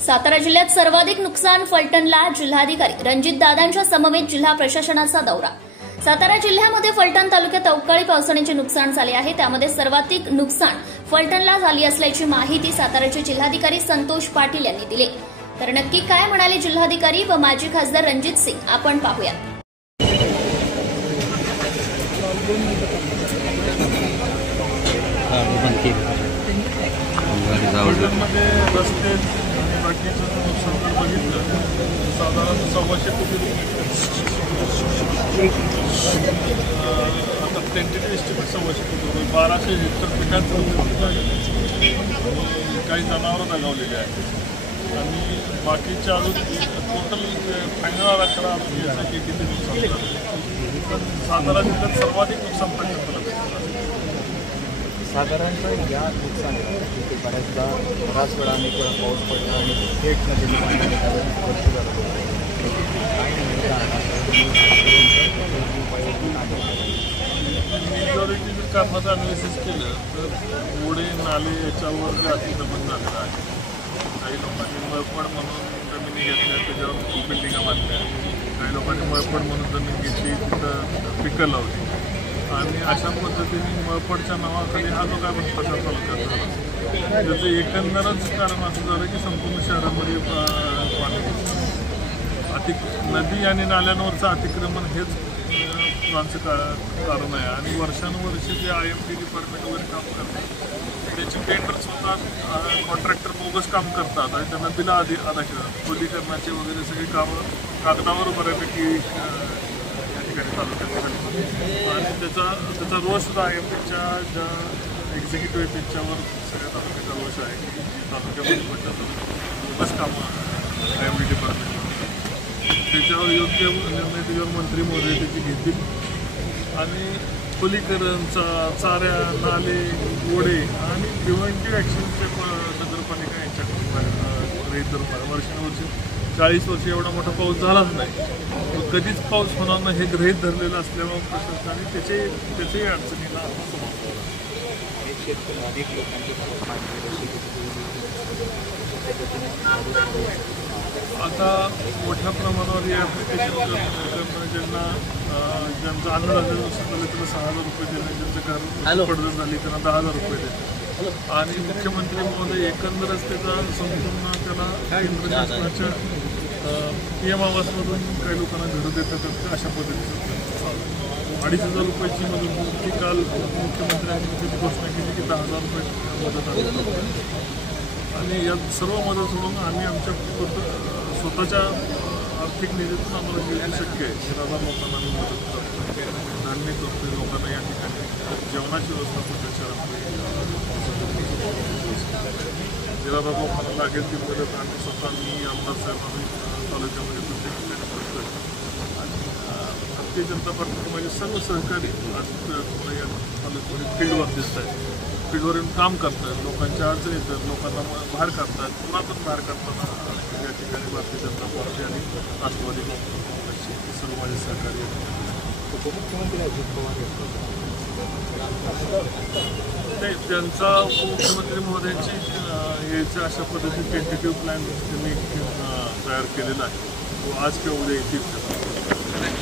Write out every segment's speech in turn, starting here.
सातारा जिल्ह्यात सर्वाधिक नुकसान फलटणला जिल्हाधिकारी रणजित दादांच्या समवेत जिल्हा प्रशासनाचा दौरा। सातारा जिल्ह्यामध्ये फलटण तालुक्यात अवकाळी पावसाने नुकसान झाले आहे। त्यामध्ये सर्वाधिक नुकसान फलटणला झाली असल्याची माहिती साताराचे जिल्हाधिकारी संतोष पाटील यांनी दिली। तर नक्की काय म्हणाले जिल्हाधिकारी व माजी खासदार रणजित सिंग आपण पाहूया। रस्ते आणि बाकीचं नुकसान बघितलं साधारण 125 कोटी आता टेंटेटिव्ह एस्टिमेट 125 कोटी 1200 हेक्टर पिकांचं नुकसान काही जनावरं दगावलेली आहेत आणि बाकीच्या अजून टोटल फायनल आकडा अजून याचा किती नुकसान झालं। पण सातारा जिल्ह्यात सर्वाधिक नुकसान पडलं। साधारणतः या नुकसानीत बऱ्याच वेळा अनेक वेळा पाऊस पडला आणि थेट नदीने मेजॉरिटी जर कारणाचं अनालिसिस केलं तर ओढे नाले याच्यावर अतिक्रमण झालेलं आहे। काही लोकांनी मळपड म्हणून जमिनी घेतल्या, त्याच्यावर बिल्डिंगा बांधल्या। काही लोकांनी मळपड म्हणून जमीन घेतली, तिथं पिकं लावली आणि अशा पद्धतीने मळपडच्या नावाखाली हा जो काय भ्रष्टाचार तालुक्यात झाला त्याचं एकंदरच कारण असं झालं की संपूर्ण शहरामध्ये पाणी नदी आणि नाल्यांवरचं अतिक्रमण हेच पुरांचं कारण आहे। आणि वर्षानुवर्षे जे IMT डिपार्टमेंट वगैरे काम करतात त्याची टेंडर स्वतः कॉन्ट्रॅक्टर बोगस काम करतात आणि त्यांना बिलं अदा केलं। खोलीकरणाचे वगैरे सगळी कामं कागदावर बऱ्यापैकी तालुक्यात आणि त्याचा रोष सुद्धा IMTच्या ज्या एक्झिक्युटिव्ह आहे त्याच्यावर सगळ्या तालुक्याचा रोष आहे की तालुक्यामध्ये बस कामं IMT डिपार्टमेंट त्याच्यावर योग्य निर्णय त्याच्यावर मंत्री महोदय त्याची घेतील आणि खोलीकरणचा चाऱ्या नाले ओढे आणि प्रिव्हेंटिव्ह ॲक्शनचे नगरपालिका यांच्याकडून रहित धरून वर्षानुवर्षी 40 वर्ष एवढा मोठा पाऊस झालाच नाही। कधीच पाऊस होणार नाही हे गृहीत धरलेलं असल्यामुळे प्रशासनाने त्याच्याही अडचणीला आता मोठ्या प्रमाणावर हे ॲप्लिकेशन करणं ज्यांचं अन्नधान्य नुकसान झालं त्याला 6,000 रुपये देणं, ज्यांचं घर पडझड झाली त्यांना 10,000 रुपये देणं आणि मुख्यमंत्री महोदय एकंदरच त्याचा संपूर्ण त्याला केंद्र शासनाच्या PM आवासमधून काही लोकांना घरं देतात अशा पद्धतीचं 2,500 रुपयाची मदत होती। काल मुख्यमंत्र्यांनी त्याची घोषणा केली की 10,000 रुपये मदत आली आणि या सर्व मदत सोडून आम्ही आमच्या स्वतःच्या आर्थिक निधीतून आम्हाला जे शक्य आहे 13,000 लोकांना आम्ही मदत करतो, धान्य करतो, लोकांना या ठिकाणी जेवणाची व्यवस्था कुठल्या शहरामध्ये 13,000 लोकांना लागेल ती मदत आम्ही स्वतः मी आमदार साहेब आम्ही तालुक्यामध्ये प्रत्येक ठिकाणी करतोय आणि भारतीय जनता पार्टीचे माझे सर्व सहकारी आज या तालुक्यामध्ये फील्डवर दिसत आहेत, फील्डवर येऊन काम करतात, लोकांच्या अडचणी येतात, लोकांना बाहेर काढतात, पुरातून बाहेर काढताना या ठिकाणी भारतीय जनता पार्टी आणि राष्ट्रवादी काँग्रेसचे सर्व माझे सहकारी उपमुख्यमंत्री अजित पवार नाही त्यांचा उपमुख्यमंत्री महोदयांची याच्या अशा पद्धतीने टेंटेटिव्ह प्लॅन त्यांनी तयार केलेला आहे। तो आज किंवा उद्या येतील त्या पद्धतीने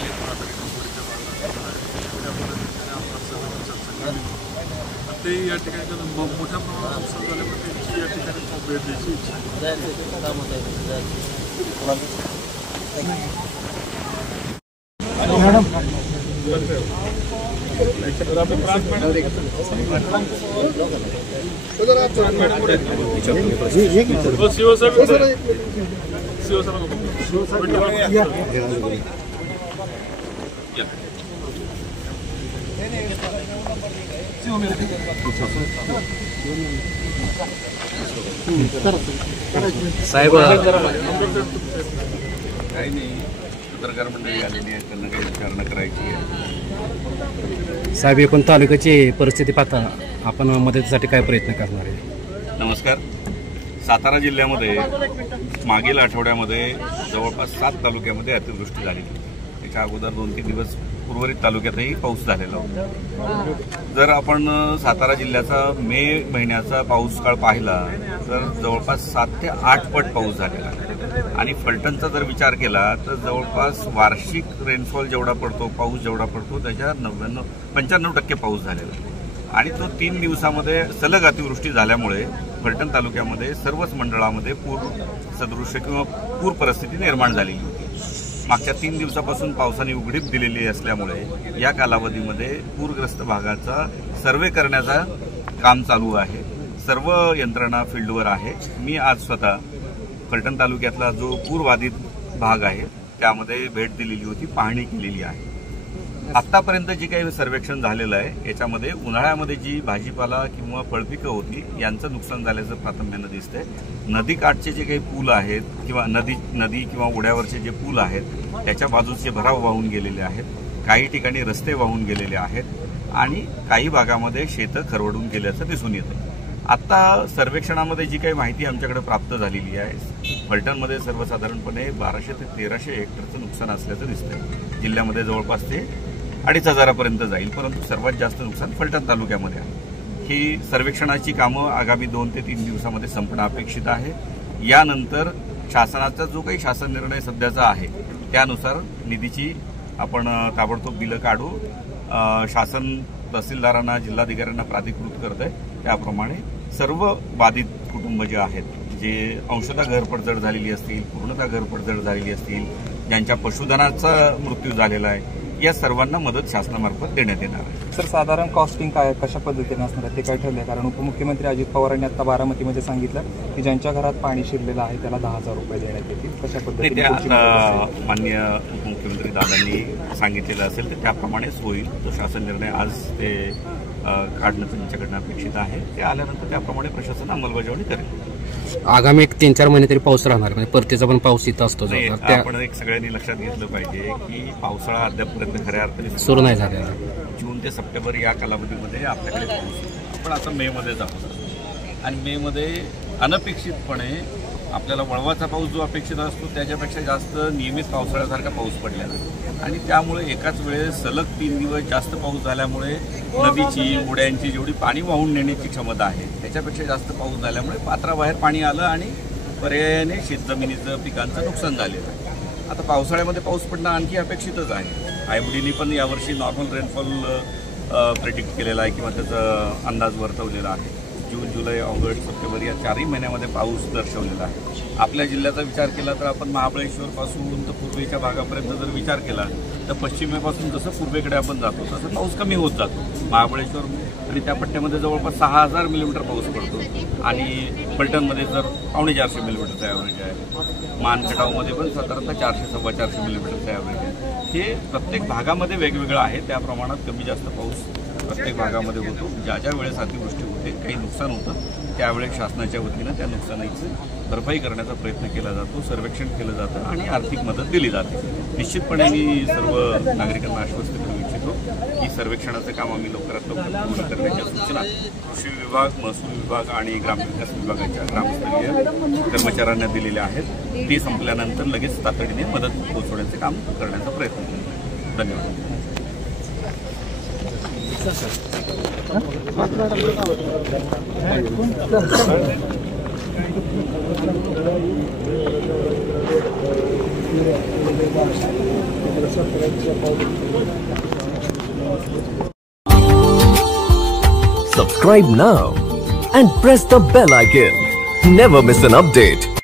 आमदार साहेबांनी चर्चा केली ते या ठिकाणी मोठ्या प्रमाणात नुकसान झाल्यामुळे त्यांची या ठिकाणी भेट द्यायची इच्छा साहेब काही नाही, पत्रकार मंडळी आलेली आहेत, त्यांना काही विचारणा करायची आहे। साहेब एकूण तालुक्याची परिस्थिती पाहता आपण मदतीसाठी काय प्रयत्न करणार आहे? नमस्कार। सातारा जिल्ह्यामध्ये मागील आठवड्यामध्ये जवळपास 7 तालुक्यामध्ये अतिवृष्टी झाली। त्याच्या अगोदर 2-3 दिवस उर्वरित तालुक्यातही पाऊस झालेला होता. जर आपण सातारा जिल्ह्याचा मे महिन्याचा पाऊस काळ पाहिला तर जवळपास 7 ते 8 पट पाऊस झालेला आहे. आणि फलटणचा जर विचार केला तर जवळपास वार्षिक रेनफॉल जेवढा पडतो, पाऊस जेवढा पडतो त्याच्या 95% पाऊस झालेला आहे. आणि तो 3 दिवसामध्ये सलग अतिवृष्टी झाल्यामुळे फलटण तालुक्यामध्ये सर्वच मंडळामध्ये पूर सदृश्य किंवा पूर परिस्थिती निर्माण झालेली होती. मागच्या 3 दिवसापासून पावसाने उघडीप दिलेली असल्यामुळे या कालावधीमध्ये पूरग्रस्त भागाचा सर्वे करण्याचा काम चालू आहे. सर्व यंत्रणा फील्डवर आहे. मी आज स्वतः फलटण तालुक्यातला जो पूरबाधित भाग आहे त्यामध्ये भेट दिलेली होती, पाहणी केलेली आहे. आतापर्यंत जे काही सर्वेक्षण झालेलं आहे याच्यामध्ये उन्हाळ्यामध्ये जी भाजीपाला किंवा फळपिकं होती यांचं नुकसान झाल्याचं प्राथम्यानं दिसतंय. नदीकाठचे जे काही पूल आहेत किंवा नदी किंवा ओढ्यावरचे जे पूल आहेत त्याच्या बाजूचे भराव वाहून गेलेले आहेत. काही ठिकाणी रस्ते वाहून गेलेले आहेत आणि काही भागामध्ये शेतं खरवडून गेल्याचं दिसून येतं. आता सर्वेक्षणामध्ये जी काही माहिती आमच्याकडे प्राप्त झालेली आहे, फलटणमध्ये सर्वसाधारणपणे 1200 ते 1300 हेक्टरचं नुकसान असल्याचं दिसतंय. जिल्ह्यामध्ये जवळपास ते 2500 पर्यंत जाईल, परंतु सर्वात जास्त नुकसान फलटण तालुक्यामध्ये आहे. ही सर्वेक्षणाची कामं आगामी 2 ते 3 दिवसामध्ये संपणं अपेक्षित आहे. यानंतर शासनाचा जो काही शासन निर्णय सध्याचा आहे त्यानुसार निधीची आपण ताबडतोब बिलं काढू. शासन तहसीलदारांना, जिल्हाधिकाऱ्यांना प्राधिकृत करत आहे. त्याप्रमाणे सर्व बाधित कुटुंब जे आहेत, जे अंशतः घर पडझड झालेली असतील, पूर्णतः घर पडझड झालेली असतील, ज्यांच्या पशुधनाचा मृत्यू झालेला आहे, या सर्वांना मदत शासनामार्फत देण्यात येणार आहे. सर, साधारण कॉस्टिंग काय, कशा पद्धतीने असणार आहे ते काय ठरलं? कारण उपमुख्यमंत्री अजित पवारांनी आता बारामतीमध्ये सांगितलं की ज्यांच्या घरात पाणी शिरलेलं आहे त्याला 10,000 रुपये देण्यात येतील. कशा पद्धतीने माननीय उपमुख्यमंत्री दादांनी सांगितलेलं असेल तर त्याप्रमाणेच होईल. तो शासन निर्णय आज ते काढणं त्यांच्याकडनं अपेक्षित आहे. ते आल्यानंतर त्याप्रमाणे प्रशासन अंमलबजावणी करेल. आगामी 3-4 महिने तरी पाऊस राहणार, म्हणजे परतीचा पण पाऊस इथं असतो. आपण एक सगळ्यांनी लक्षात घेतलं पाहिजे की पावसाळा अद्यापपर्यंत खऱ्या अर्थाने सुरू नाही झालेला. जून ते सप्टेंबर या कालावधीमध्ये आपल्याकडे पाऊस. आपण आता मे मध्ये जातो आणि मे मध्ये अनपेक्षितपणे आपल्याला वळवाचा पाऊस जो अपेक्षित असतो त्याच्यापेक्षा जास्त नियमित पावसाळ्यासारखा पाऊस पडलेला आणि त्यामुळे एकाच वेळेस सलग 3 दिवस जास्त पाऊस झाल्यामुळे नदीची, ओढ्यांची जेवढी पाणी वाहून नेण्याची क्षमता आहे त्याच्यापेक्षा जास्त पाऊस झाल्यामुळे पात्राबाहेर पाणी आलं आणि पर्यायाने शेतजमिनीचं, पिकांचं नुकसान झालेलं आहे. आता पावसाळ्यामध्ये पाऊस पडणं आणखी अपेक्षितच आहे. IMDने पण यावर्षी नॉर्मल रेनफॉल प्रेडिक्ट केलेला आहे किंवा त्याचा अंदाज वर्तवलेला आहे. जून, जुलै, ऑगस्ट, सप्टेंबर या 4ही महिन्यामध्ये पाऊस दर्शवलेला आहे. आपल्या जिल्ह्याचा विचार केला तर आपण महाबळेश्वरपासून तर पूर्वेच्या भागापर्यंत जर विचार केला तर पश्चिमेपासून जसं पूर्वेकडे आपण जातो तसं पाऊस कमी होत जातो. महाबळेश्वर आणि त्या पट्ट्यामध्ये जवळपास 6000 मिलीमीटर पाऊस पडतो आणि फलटणमध्ये जर 450 मिलीमीटरचा ॲव्हरेज आहे. मानखटावमध्ये पण साधारणतः 400-450 मिलीमीटरचा ॲव्हरेज आहे. हे प्रत्येक भागामध्ये वेगवेगळं आहे. त्या प्रमाणात कमी जास्त पाऊस प्रत्येक भागामध्ये होतो. ज्या ज्या वेळेस अतिवृष्टी होते, काही नुकसान होतं, त्यावेळेस शासनाच्या वतीनं त्या नुकसानीची भरपाई करण्याचा प्रयत्न केला जातो, सर्वेक्षण केलं जातं आणि आर्थिक मदत दिली जाते. निश्चितपणे मी सर्व नागरिकांना आश्वस्त करू इच्छितो की सर्वेक्षणाचं काम आम्ही लवकरात लवकर पूर्ण करण्याच्या सूचना कृषी विभाग, महसूल विभाग आणि ग्रामविकास विभागाच्या ग्रामस्तरीय कर्मचाऱ्यांना दिलेल्या आहेत. ती संपल्यानंतर लगेच तातडीने मदत पोहोचवण्याचे काम करण्याचा प्रयत्न केला. धन्यवाद. Subscribe now and press the bell icon. Never miss an update.